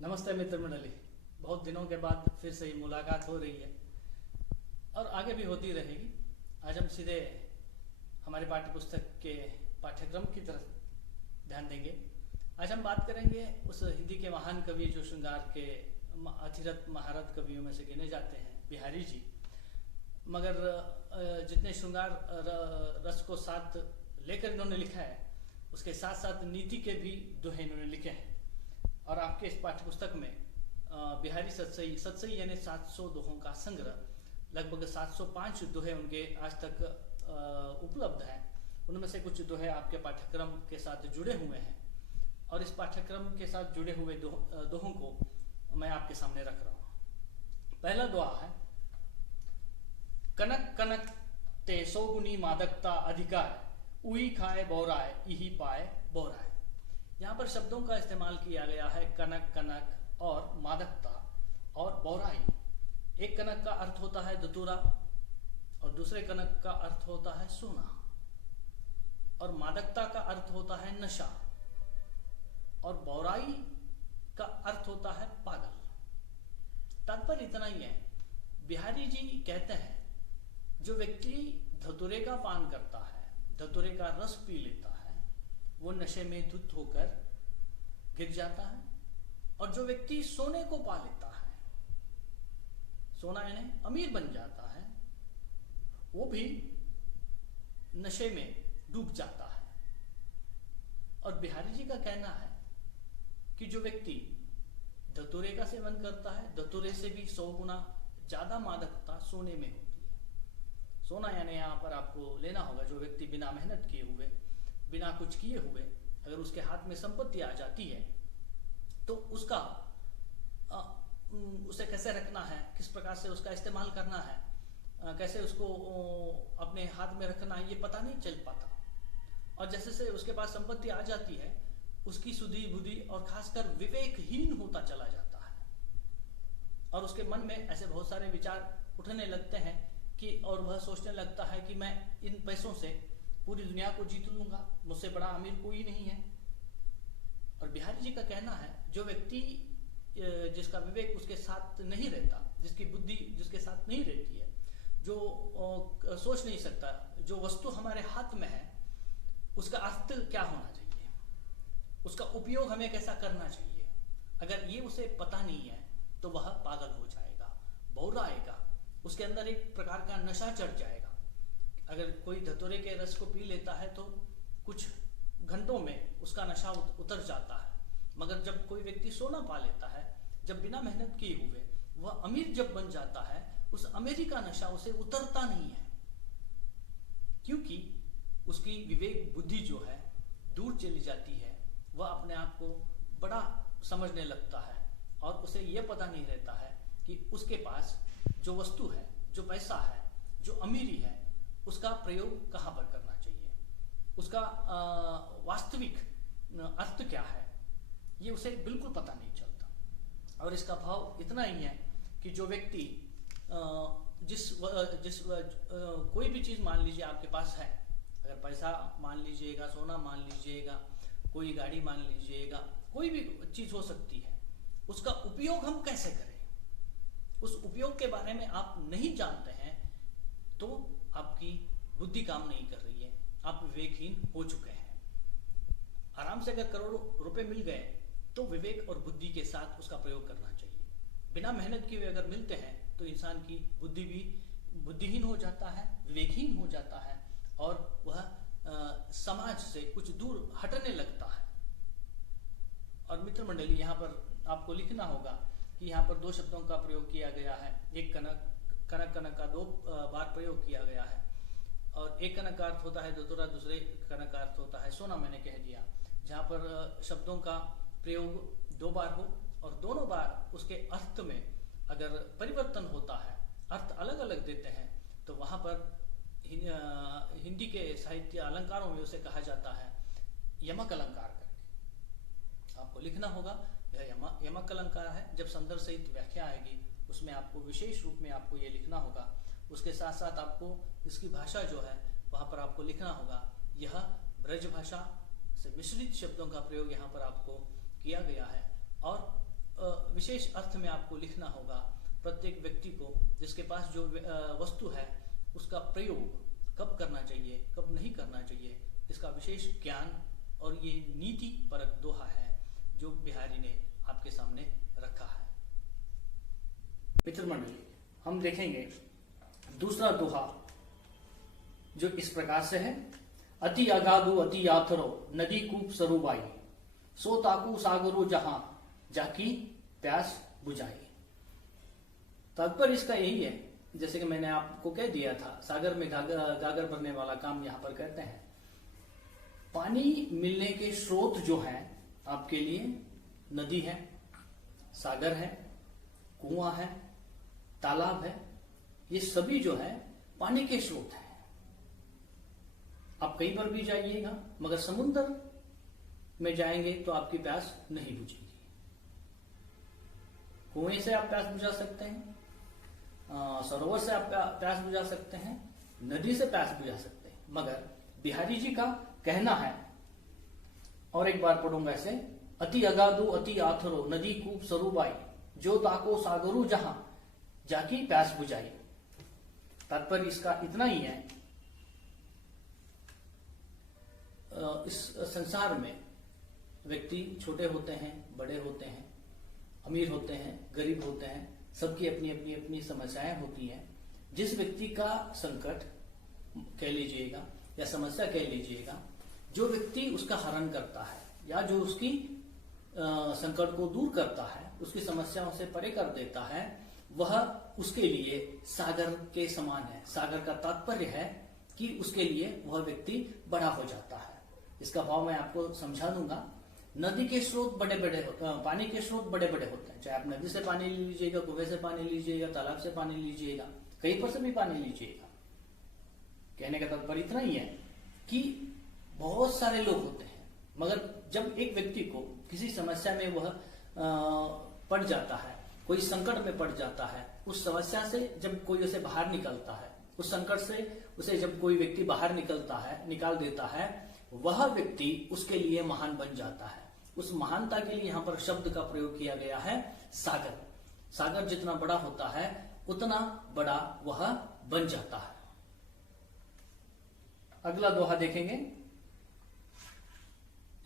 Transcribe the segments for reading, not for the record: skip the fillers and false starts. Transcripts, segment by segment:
नमस्ते मित्र मंडली। बहुत दिनों के बाद फिर से ही मुलाकात हो रही है और आगे भी होती रहेगी। आज हम सीधे हमारे पाठ्य पुस्तक के पाठ्यक्रम की तरफ ध्यान देंगे। आज हम बात करेंगे उस हिंदी के महान कवि जो श्रृंगार के अथिरथ महारथ कवियों में से गिने जाते हैं, बिहारी जी। मगर जितने श्रृंगार रस को साथ लेकर इन्होंने लिखा है, उसके साथ साथ नीति के भी दोहे इन्होंने लिखे हैं। और आपके इस पाठ्य पुस्तक में बिहारी सतसई यानी 700 दोहों का संग्रह, लगभग 705 दोहे उनके आज तक उपलब्ध हैं। उनमें से कुछ दोहे आपके पाठ्यक्रम के साथ जुड़े हुए हैं और इस पाठ्यक्रम के साथ जुड़े हुए दोहों को मैं आपके सामने रख रहा हूँ। पहला दोहा है, कनक कनक ते सौगुनी मादकता अधिकार, उई खाए बौराए इही पाए बौराए। यहाँ पर शब्दों का इस्तेमाल किया गया है कनक कनक और मादकता और बौराई। एक कनक का अर्थ होता है धतूरा और दूसरे कनक का अर्थ होता है सोना और मादकता का अर्थ होता है नशा और बौराई का अर्थ होता है पागल। तात्पर्य इतना ही है, बिहारी जी कहते हैं जो व्यक्ति धतूरे का पान करता है, धतूरे का रस पी लेता है, वो नशे में धुत होकर गिर जाता है। और जो व्यक्ति सोने को पा लेता है, सोना यानी अमीर बन जाता है, वो भी नशे में डूब जाता है। और बिहारी जी का कहना है कि जो व्यक्ति धतूरे का सेवन करता है, धतूरे से भी 100 गुना ज्यादा मादकता सोने में होती है। सोना यानी यहाँ पर आपको लेना होगा जो व्यक्ति बिना मेहनत किए हुए, बिना कुछ किए हुए अगर उसके हाथ में संपत्ति आ जाती है तो उसका उसे कैसे रखना है, किस प्रकार से उसका इस्तेमाल करना है, कैसे उसको अपने हाथ में रखना है, ये पता नहीं चल पाता। और जैसे से उसके पास संपत्ति आ जाती है, उसकी सुधि बुद्धि और खासकर विवेकहीन होता चला जाता है और उसके मन में ऐसे बहुत सारे विचार उठने लगते हैं कि और वह सोचने लगता है कि मैं इन पैसों से पूरी दुनिया को जीत लूंगा, मुझसे बड़ा अमीर कोई नहीं है। और बिहारी जी का कहना है जो व्यक्ति जिसका विवेक उसके साथ नहीं रहता, जिसकी बुद्धि जिसके साथ नहीं रहती है, जो सोच नहीं सकता, जो वस्तु हमारे हाथ में है उसका अर्थ क्या होना चाहिए, उसका उपयोग हमें कैसा करना चाहिए, अगर ये उसे पता नहीं है तो वह पागल हो जाएगा, बौराएगा, उसके अंदर एक प्रकार का नशा चढ़ जाएगा। अगर कोई धतूरे के रस को पी लेता है तो कुछ घंटों में उसका नशा उतर जाता है, मगर जब कोई व्यक्ति सोना पा लेता है, जब बिना मेहनत किए हुए वह अमीर जब बन जाता है, उस अमीरी का नशा उसे उतरता नहीं है, क्योंकि उसकी विवेक बुद्धि जो है दूर चली जाती है। वह अपने आप को बड़ा समझने लगता है और उसे यह पता नहीं रहता है कि उसके पास जो वस्तु है, जो पैसा है, जो अमीरी है, उसका प्रयोग कहाँ पर करना चाहिए, उसका वास्तविक अर्थ क्या है, ये उसे बिल्कुल पता नहीं चलता। और इसका भाव इतना ही है कि जो व्यक्ति कोई भी चीज मान लीजिए आपके पास है, अगर पैसा मान लीजिएगा, सोना मान लीजिएगा, कोई गाड़ी मान लीजिएगा, कोई भी चीज हो सकती है, उसका उपयोग हम कैसे करें, उस उपयोग के बारे में आप नहीं जानते हैं तो आपकी बुद्धि काम नहीं कर रही है, आप विवेकहीन हो चुके हैं। आराम से अगर करोड़ों रुपए मिल गए तो विवेक और बुद्धि के साथ उसका प्रयोग करना चाहिए। बिना मेहनत किए अगर मिलते हैं तो इंसान की बुद्धि भी बुद्धिहीन हो जाता है, विवेकहीन हो जाता है और वह समाज से कुछ दूर हटने लगता है। और मित्र मंडली, यहाँ पर आपको लिखना होगा कि यहाँ पर 2 शब्दों का प्रयोग किया गया है। एक कनक कनक का 2 बार प्रयोग किया गया है और एक कनक का अर्थ होता है धतूरा, दूसरे कनक का अर्थ होता है सोना, मैंने कह दिया। जहाँ पर शब्दों का प्रयोग 2 बार हो और दोनों बार उसके अर्थ में अगर परिवर्तन होता है, अर्थ अलग अलग देते हैं, तो वहाँ पर हिंदी के साहित्य अलंकारों में उसे कहा जाता है यमक अलंकार करके। आपको लिखना होगा यह यमक अलंकार है। जब संदर्भ सहित व्याख्या आएगी उसमें आपको विशेष रूप में आपको ये लिखना होगा। उसके साथ साथ आपको इसकी भाषा जो है वहाँ पर आपको लिखना होगा यह ब्रज भाषा से मिश्रित शब्दों का प्रयोग यहाँ पर आपको किया गया है और विशेष अर्थ में आपको लिखना होगा। प्रत्येक व्यक्ति को जिसके पास जो वस्तु है उसका प्रयोग कब करना चाहिए, कब नहीं करना चाहिए, इसका विशेष ज्ञान और ये नीति परक दोहा है जो बिहारी ने आपके सामने रखा है। मित्र मंडली, हम देखेंगे दूसरा दोहा जो इस प्रकार से है। अति अगाधु अति याथरो नदी कूप सरुबाई, सो ताकू सागरो जहां जाकी प्यास बुझाई। तात्पर्य इसका यही है, जैसे कि मैंने आपको कह दिया था, सागर में गागर भरने वाला काम यहां पर कहते हैं। पानी मिलने के स्रोत जो हैं आपके लिए नदी है, सागर है, कुआं है, तालाब है, ये सभी जो है पानी के स्रोत हैं। आप कहीं पर भी जाइएगा मगर समुद्र में जाएंगे तो आपकी प्यास नहीं बुझेगी। कुएं से आप प्यास बुझा सकते हैं, सरोवर से आप प्यास बुझा सकते हैं, नदी से प्यास बुझा सकते हैं, मगर बिहारी जी का कहना है, और एक बार पढ़ूंगा इसे, अति अगाधु अति आथरो नदी कूप सरुबाई, जो ताको सागरू जहां जाकी प्यास बुझाई। तात्पर्य इसका इतना ही है, इस संसार में व्यक्ति छोटे होते हैं, बड़े होते हैं, अमीर होते हैं, गरीब होते हैं, सबकी अपनी अपनी अपनी समस्याएं होती हैं। जिस व्यक्ति का संकट कह लीजिएगा या समस्या कह लीजिएगा, जो व्यक्ति उसका हरण करता है या जो उसकी संकट को दूर करता है, उसकी समस्याओं से परे कर देता है, वह उसके लिए सागर के समान है। सागर का तात्पर्य है कि उसके लिए वह व्यक्ति बड़ा हो जाता है। इसका भाव मैं आपको समझा दूंगा। नदी के स्रोत बड़े बड़े पानी के स्रोत बड़े बड़े होते हैं, चाहे आप नदी से पानी लीजिएगा, कुएं से पानी लीजिएगा, तालाब से पानी लीजिएगा, कहीं पर से भी पानी लीजिएगा। कहने का तात्पर्य इतना ही है कि बहुत सारे लोग होते हैं, मगर जब एक व्यक्ति को किसी समस्या में वह पड़ जाता है, कोई संकट में पड़ जाता है, उस समस्या से जब कोई उसे बाहर निकलता है, उस संकट से उसे जब कोई व्यक्ति बाहर निकाल देता है, वह व्यक्ति उसके लिए महान बन जाता है। उस महानता के लिए यहां पर शब्द का प्रयोग किया गया है सागर। सागर जितना बड़ा होता है उतना बड़ा वह बन जाता है। अगला दोहा देखेंगे,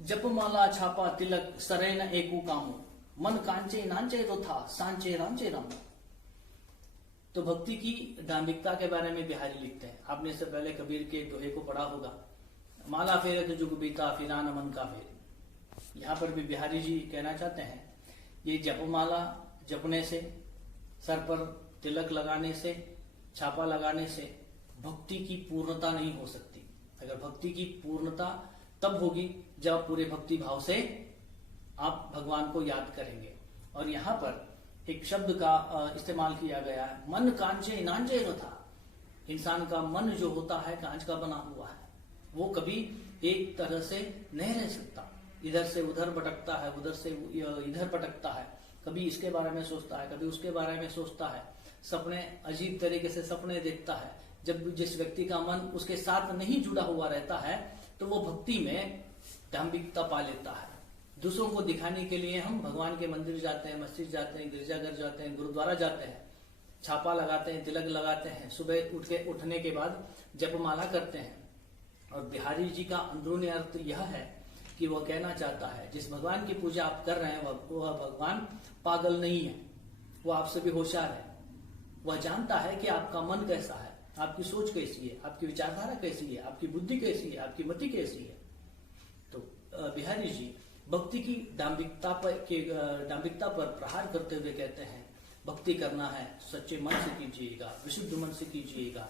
जपमाला छापा तिलक सरेन एकू कामो, मन कांचे नांचे तो था सांचे रांचे राम। तो भक्ति की डांबिकता के बारे में बिहारी लिखते हैं। आपने इससे पहले कबीर के दोहे को पढ़ा होगा, माला फेरे तो जुग बीता फिरान मन का फेरे। यहां पर भी बिहारी जी कहना चाहते हैं, ये जपमाला जपने से, सर पर तिलक लगाने से, छापा लगाने से भक्ति की पूर्णता नहीं हो सकती। अगर भक्ति की पूर्णता तब होगी जब पूरे भक्ति भाव से आप भगवान को याद करेंगे। और यहाँ पर एक शब्द का इस्तेमाल किया गया है, मन कांचे नांचे तो था। इंसान का मन जो होता है कांच का बना हुआ है, वो कभी एक तरह से नहीं रह सकता, इधर से उधर भटकता है, उधर से इधर भटकता है, कभी इसके बारे में सोचता है, कभी उसके बारे में सोचता है, सपने अजीब तरीके से सपने देखता है। जब जिस व्यक्ति का मन उसके साथ नहीं जुड़ा हुआ रहता है तो वो भक्ति में दाम्भिकता पा लेता है। दूसरों को दिखाने के लिए हम भगवान के मंदिर जाते हैं, मस्जिद जाते हैं, गिरजाघर जाते हैं, गुरुद्वारा जाते हैं, छापा लगाते हैं, तिलक लगाते हैं, सुबह उठने के बाद जपमाला करते हैं। और बिहारी जी का अंदरूनी अर्थ यह है कि वह कहना चाहता है, जिस भगवान की पूजा आप कर रहे हैं वह भगवान पागल नहीं है, वह आपसे भी होशियार है। वह जानता है कि आपका मन कैसा है, आपकी सोच कैसी है, आपकी विचारधारा कैसी है, आपकी बुद्धि कैसी है, आपकी मति कैसी है। तो बिहारी जी भक्ति की दाम्भिकता पर प्रहार करते हुए कहते हैं, भक्ति करना है सच्चे मन से कीजिएगा, विशुद्ध मन से कीजिएगा,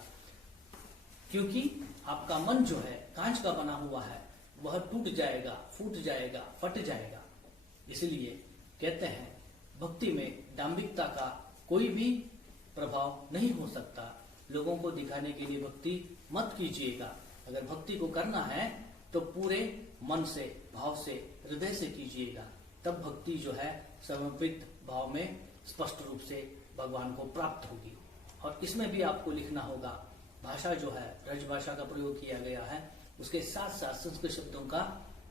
क्योंकि आपका मन जो है कांच का बना हुआ है, वह टूट जाएगा, फूट जाएगा, फट जाएगा। इसलिए कहते हैं भक्ति में दाम्भिकता का कोई भी प्रभाव नहीं हो सकता। लोगों को दिखाने के लिए भक्ति मत कीजिएगा। अगर भक्ति को करना है तो पूरे मन से, भाव से, हृदय से कीजिएगा, तब भक्ति जो है समर्पित भाव में स्पष्ट रूप से भगवान को प्राप्त होगी। और इसमें भी आपको लिखना होगा, भाषा जो है ब्रज भाषा का प्रयोग किया गया है, उसके साथ साथ संस्कृत शब्दों का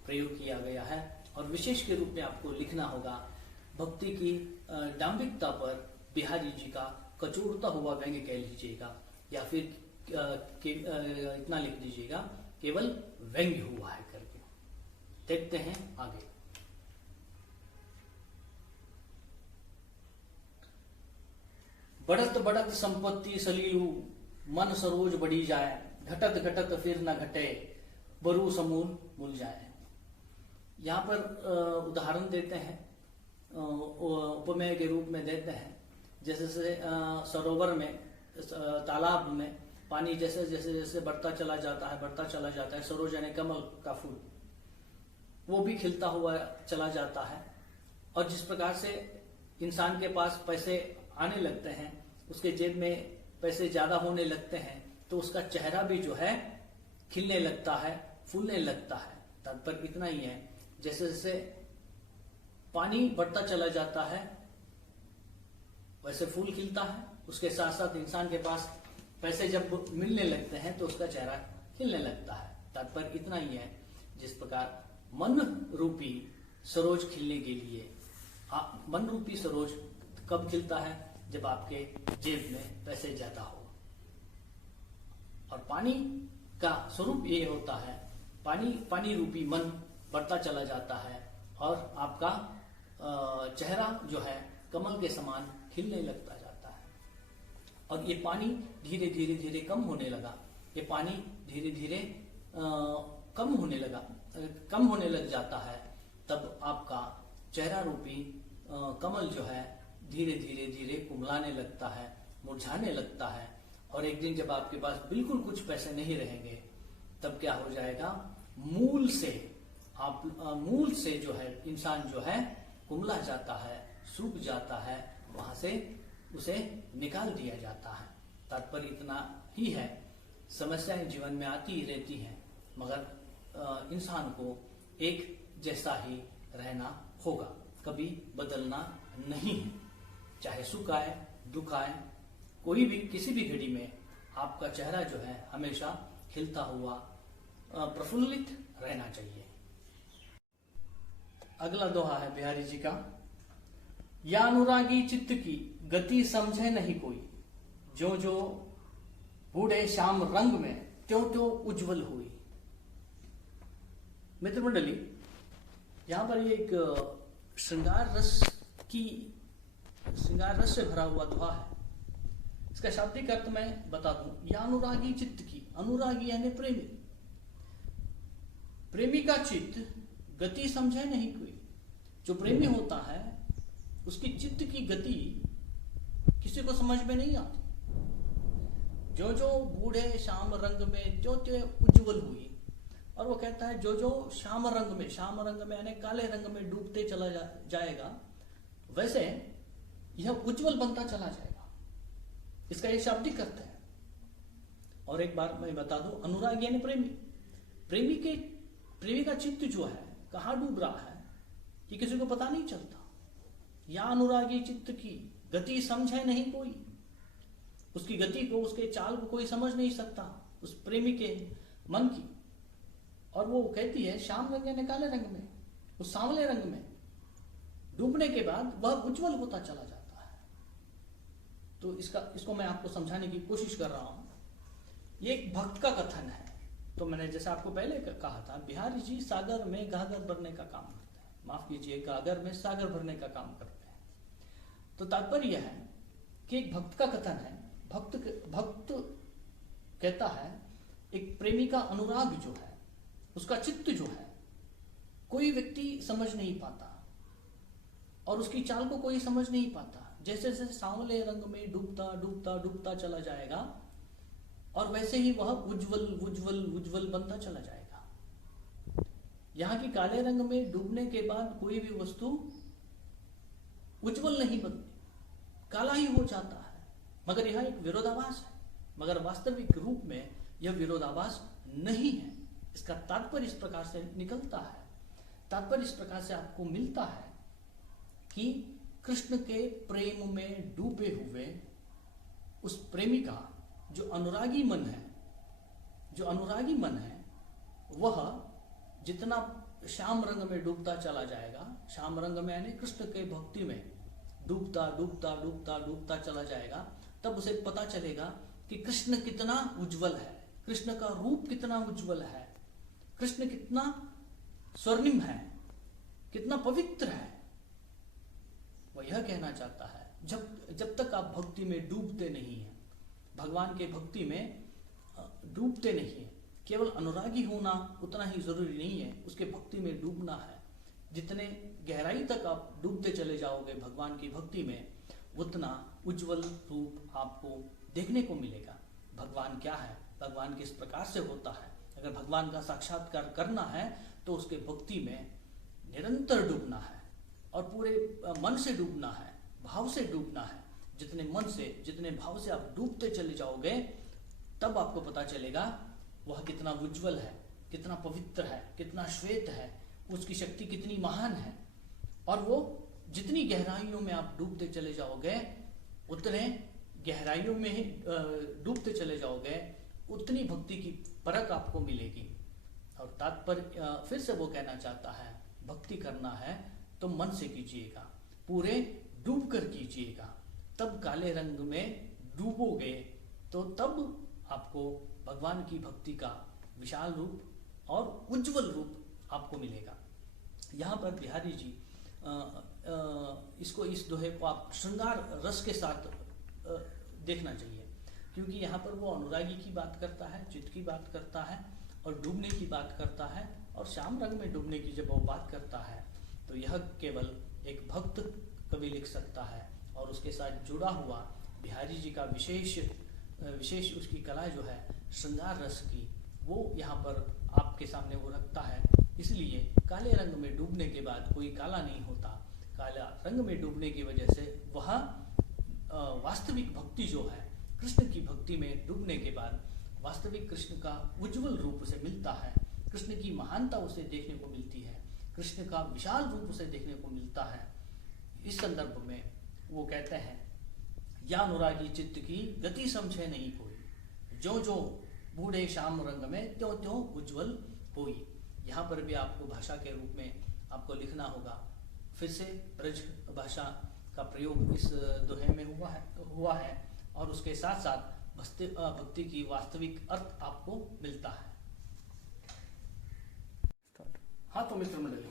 प्रयोग किया गया है। और विशेष के रूप में आपको लिखना होगा, भक्ति की डांबिकता पर बिहारी जी का कचोरता हुआ व्यंग्य कह लीजिएगा, या फिर इतना लिख दीजिएगा केवल व्यंग्य हुआ है करके। देखते हैं आगे। बढ़त बढ़त संपत्ति सलीलू, मन सरोज बढ़ी जाए, घटत घटत फिर न घटे, बरू समूल मुल जाए। यहाँ पर उदाहरण देते हैं, उपमेय के रूप में देते हैं। जैसे सरोवर में, तालाब में पानी जैसे जैसे जैसे बढ़ता चला जाता है, सरोज यानी कमल का फूल, वो भी खिलता हुआ चला जाता है। और जिस प्रकार से इंसान के पास पैसे आने लगते हैं, उसके जेब में पैसे ज्यादा होने लगते हैं, तो उसका चेहरा भी जो है खिलने लगता है, फूलने लगता है। तात्पर्य इतना ही है, जैसे जैसे पानी बढ़ता चला जाता है वैसे फूल खिलता है, उसके साथ साथ इंसान के पास पैसे जब मिलने लगते हैं तो उसका चेहरा खिलने लगता है। तात्पर्य इतना ही है, जिस प्रकार मन रूपी सरोज खिलने के लिए, मन रूपी सरोज कब खिलता है? जब आपके जेब में पैसे ज्यादा हो। और पानी का स्वरूप ये होता है, पानी रूपी मन बढ़ता चला जाता है और आपका चेहरा जो है कमल के समान खिलने लगता जाता है। और ये पानी धीरे धीरे धीरे कम होने लगा, ये पानी धीरे धीरे कम होने लग जाता है। तब आपका चेहरा रूपी कमल जो है धीरे धीरे धीरे कुमलाने लगता है, मुरझाने लगता है। और एक दिन जब आपके पास बिल्कुल कुछ पैसे नहीं रहेंगे, तब क्या हो जाएगा? मूल से जो है इंसान जो है कुमला जाता है, सूख जाता है, वहां से उसे निकाल दिया जाता है। तात्पर्य इतना ही है, समस्याएं जीवन में आती ही रहती हैं, मगर इंसान को एक जैसा ही रहना होगा, कभी बदलना नहीं है। चाहे सुख आए दुख आए, कोई भी किसी भी घड़ी में आपका चेहरा जो है हमेशा खिलता हुआ प्रफुल्लित रहना चाहिए। अगला दोहा है बिहारी जी का। या अनुरागी चित्त की गति समझे नहीं कोई, जो जो बूढ़े श्याम रंग में त्यों त्यों उज्जवल हुई। मित्र मंडली, यहां पर ये एक श्रृंगार रस से भरा हुआ दोहा है। इसका शाब्दिक अर्थ मैं बता दूं। या अनुरागी चित्त की, अनुरागी यानी प्रेमी, प्रेमी का चित्त गति समझे नहीं कोई। जो प्रेमी होता है उसकी चित्त की गति किसी को समझ में नहीं आती। जो जो बूढ़े श्याम रंग में त्यों त्यों उज्जवल हुई। और वो कहता है जो जो श्याम रंग में यानी काले रंग में डूबते चला जाएगा, वैसे यह उज्जवल बनता चला जाएगा। इसका एक शाब्दिक अर्थ है। और एक बार मैं बता दूं, अनुराग यानी प्रेमी का चित्त जो है कहां डूब रहा है कि किसी को पता नहीं चलता। या अनुरागी चित्त की गति समझे नहीं कोई, उसकी गति को, उसके चाल को कोई समझ नहीं सकता, उस प्रेमी के मन की। और वो कहती है श्याम रंग यानी काले रंग में, उस सांवले रंग में डूबने के बाद वह उज्जवल होता चला जाता है। तो इसको मैं आपको समझाने की कोशिश कर रहा हूं। ये एक भक्त का कथन है। तो मैंने जैसे आपको पहले कहा था, बिहारी जी सागर में गागर भरने का काम करते हैं, माफ कीजिए, गागर में सागर भरने का काम करते हैं। तो तात्पर्य यह है कि एक भक्त का कथन है। भक्त कहता है एक प्रेमी का अनुराग जो है, उसका चित्त जो है, कोई व्यक्ति समझ नहीं पाता और उसकी चाल को कोई समझ नहीं पाता। जैसे जैसे सांवले रंग में डूबता डूबता डूबता चला जाएगा और वैसे ही वह उज्जवल उज्जवल उज्जवल बनता चला जाएगा। यहां की काले रंग में डूबने के बाद कोई भी वस्तु उज्जवल नहीं बनती, काला ही हो जाता है। मगर यह एक विरोधाभास है, मगर वास्तविक रूप में यह विरोधाभास नहीं है। इसका तात्पर्य इस प्रकार से निकलता है, तात्पर्य इस प्रकार से आपको मिलता है कि कृष्ण के प्रेम में डूबे हुए उस प्रेमी का जो अनुरागी मन है, वह जितना श्याम रंग में डूबता चला जाएगा, श्याम रंग में यानी कृष्ण के भक्ति में डूबता डूबता डूबता डूबता चला जाएगा, तब उसे पता चलेगा कि कृष्ण कितना उज्जवल है, कृष्ण का रूप कितना उज्जवल है, कृष्ण कितना स्वर्णिम है, कितना पवित्र है। वह यह कहना चाहता है, जब तक आप भक्ति में डूबते नहीं हैं, भगवान के भक्ति में डूबते नहीं है, केवल अनुरागी होना उतना ही जरूरी नहीं है, उसके भक्ति में डूबना है। जितने गहराई तक आप डूबते चले जाओगे भगवान की भक्ति में, उतना उज्जवल रूप आपको देखने को मिलेगा। भगवान क्या है, भगवान किस प्रकार से होता है। अगर भगवान का साक्षात्कार करना है तो उसके भक्ति में निरंतर डूबना है और पूरे मन से डूबना है, भाव से डूबना है। जितने मन से, जितने भाव से आप डूबते चले जाओगे, तब आपको पता चलेगा वह कितना उज्जवल है, कितना पवित्र है, कितना श्वेत है, उसकी शक्ति कितनी महान है। और वो जितनी गहराइयों में आप डूबते चले जाओगे, उतने गहराइयों में ही डूबते चले जाओगे, उतनी भक्ति की परख आपको मिलेगी। और तात्पर्य फिर से वो कहना चाहता है, भक्ति करना है तो मन से कीजिएगा, पूरे डूब कर कीजिएगा। तब काले रंग में डूबोगे तो तब आपको भगवान की भक्ति का विशाल रूप और उज्जवल रूप आपको मिलेगा। यहाँ पर बिहारी जी इस दोहे को आप श्रृंगार रस के साथ देखना चाहिए, क्योंकि यहाँ पर वो अनुरागी की बात करता है, चित्त की बात करता है और डूबने की बात करता है, और श्याम रंग में डूबने की जब वो बात करता है तो यह केवल एक भक्त कवि लिख सकता है। और उसके साथ जुड़ा हुआ बिहारी जी का विशेष उसकी कला जो है श्रृंगार रस की, वो यहाँ पर आपके सामने वो रखता है। इसलिए काले रंग में डूबने के बाद कोई काला नहीं होता। काला रंग में डूबने की वजह से वह वास्तविक भक्ति जो है, कृष्ण की भक्ति में डूबने के बाद वास्तविक कृष्ण का उज्जवल रूप उसे मिलता है, कृष्ण की महानता उसे देखने को मिलती है, कृष्ण का विशाल रूप उसे देखने को मिलता है। इस संदर्भ में वो कहते हैं, या अनुरागी चित्त की गति समझे नहीं कोई, जो जो बूढ़े श्याम रंग में त्यों त्यों उज्जवल होई। यहाँ पर भी आपको भाषा के रूप में आपको लिखना होगा। फिर से ब्रज भाषा का प्रयोग इस दोहे में हुआ है और उसके साथ साथ भक्ति की वास्तविक अर्थ आपको मिलता है। हाँ तो मित्र मंडली,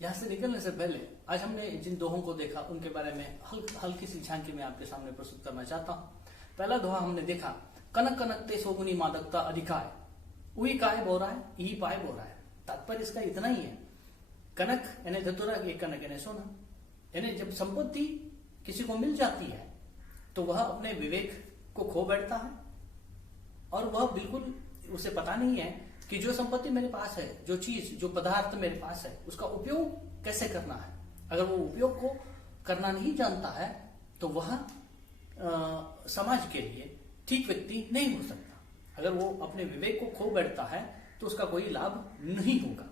यहाँ से निकलने से पहले आज हमने जिन दोहों को देखा उनके बारे में हल्की सी झांकी में आपके सामने प्रस्तुत करना चाहता हूँ। पहला दोहा हमने देखा, कनक कनक ते सोगुनी मादकता अधिकाय, उई काय बोरा है, ई पाए बोरा है। तात्पर्य इसका इतना ही है, कनक यानी धतुरा, ये कनक यानी सोना, यानी जब संपत्ति किसी को मिल जाती है तो वह अपने विवेक को खो बैठता है और वह बिल्कुल उसे पता नहीं है कि जो संपत्ति मेरे पास है, जो चीज, जो पदार्थ मेरे पास है, उसका उपयोग कैसे करना है। अगर वो उपयोग को करना नहीं जानता है तो वह समाज के लिए ठीक व्यक्ति नहीं हो सकता। अगर वो अपने विवेक को खो बैठता है तो उसका कोई लाभ नहीं होगा।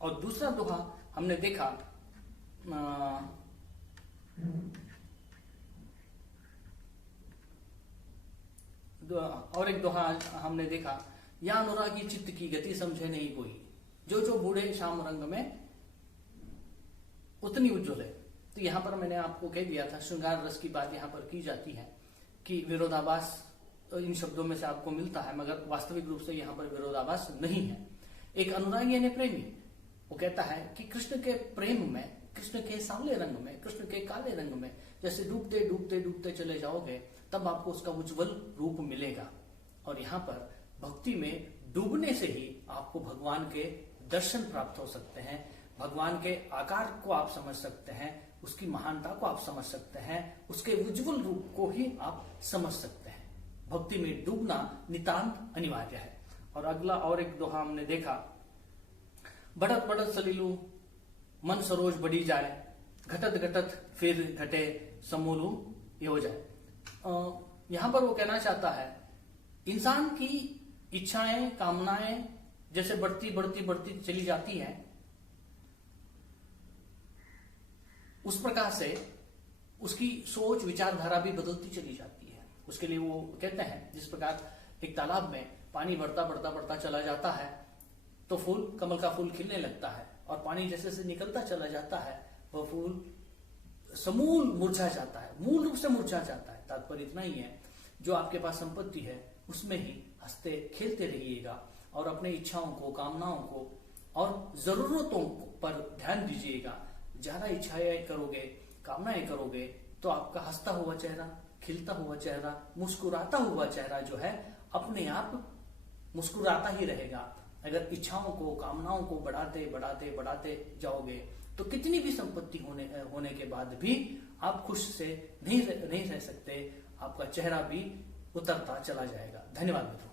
और दूसरा दोहा हमने देखा, और एक दोहा हमने देखा, या अनुरागी चित्त की गति समझे नहीं कोई, जो जो बूढ़े श्याम रंग में उतनी उज्जवल है। तो यहाँ पर मैंने आपको कह दिया था, श्रृंगार रस की बात यहाँ पर की जाती है कि विरोधाभास इन शब्दों में से आपको मिलता है, मगर वास्तविक रूप से यहाँ पर विरोधाभास नहीं है। एक अनुरागी यानी प्रेमी, वो कहता है कि कृष्ण के प्रेम में, कृष्ण के सांवले रंग में, कृष्ण के काले रंग में जैसे डूबते डूबते डूबते चले जाओगे, तब आपको उसका उज्जवल रूप मिलेगा। और यहाँ पर भक्ति में डूबने से ही आपको भगवान के दर्शन प्राप्त हो सकते हैं, भगवान के आकार को आप समझ सकते हैं, उसकी महानता को आप समझ सकते हैं, उसके उज्जवल रूप को ही आप समझ सकते हैं। भक्ति में डूबना नितांत अनिवार्य है। और अगला और एक दोहा हमने देखा, बढ़त बढ़त सलीलू मन सरोज बढ़ी जाए, घटत घटत फिर घटे समूलू ये हो जाए। यहां पर वो कहना चाहता है, इंसान की इच्छाएं, कामनाएं जैसे बढ़ती बढ़ती बढ़ती चली जाती हैं, उस प्रकार से उसकी सोच विचारधारा भी बदलती चली जाती है। उसके लिए वो कहते हैं, जिस प्रकार एक तालाब में पानी बढ़ता बढ़ता बढ़ता चला जाता है तो फूल, कमल का फूल खिलने लगता है, और पानी जैसे जैसे निकलता चला जाता है वह फूल समूल मुरझा जाता है, मूल रूप से मुरझा जाता है। तात्पर्य इतना ही है, जो आपके पास संपत्ति है उसमें ही हंसते खेलते रहिएगा, और अपने इच्छाओं को, कामनाओं को और जरूरतों पर ध्यान दीजिएगा। ज्यादा इच्छाएं करोगे, कामनाएं करोगे, तो आपका हंसता हुआ चेहरा, खिलता हुआ चेहरा, मुस्कुराता हुआ चेहरा जो है अपने आप मुस्कुराता ही रहेगा। अगर इच्छाओं को, कामनाओं को बढ़ाते बढ़ाते बढ़ाते जाओगे तो कितनी भी संपत्ति होने के बाद भी आप खुश से नहीं रह सकते, आपका चेहरा भी उतरता चला जाएगा। धन्यवाद मित्रों।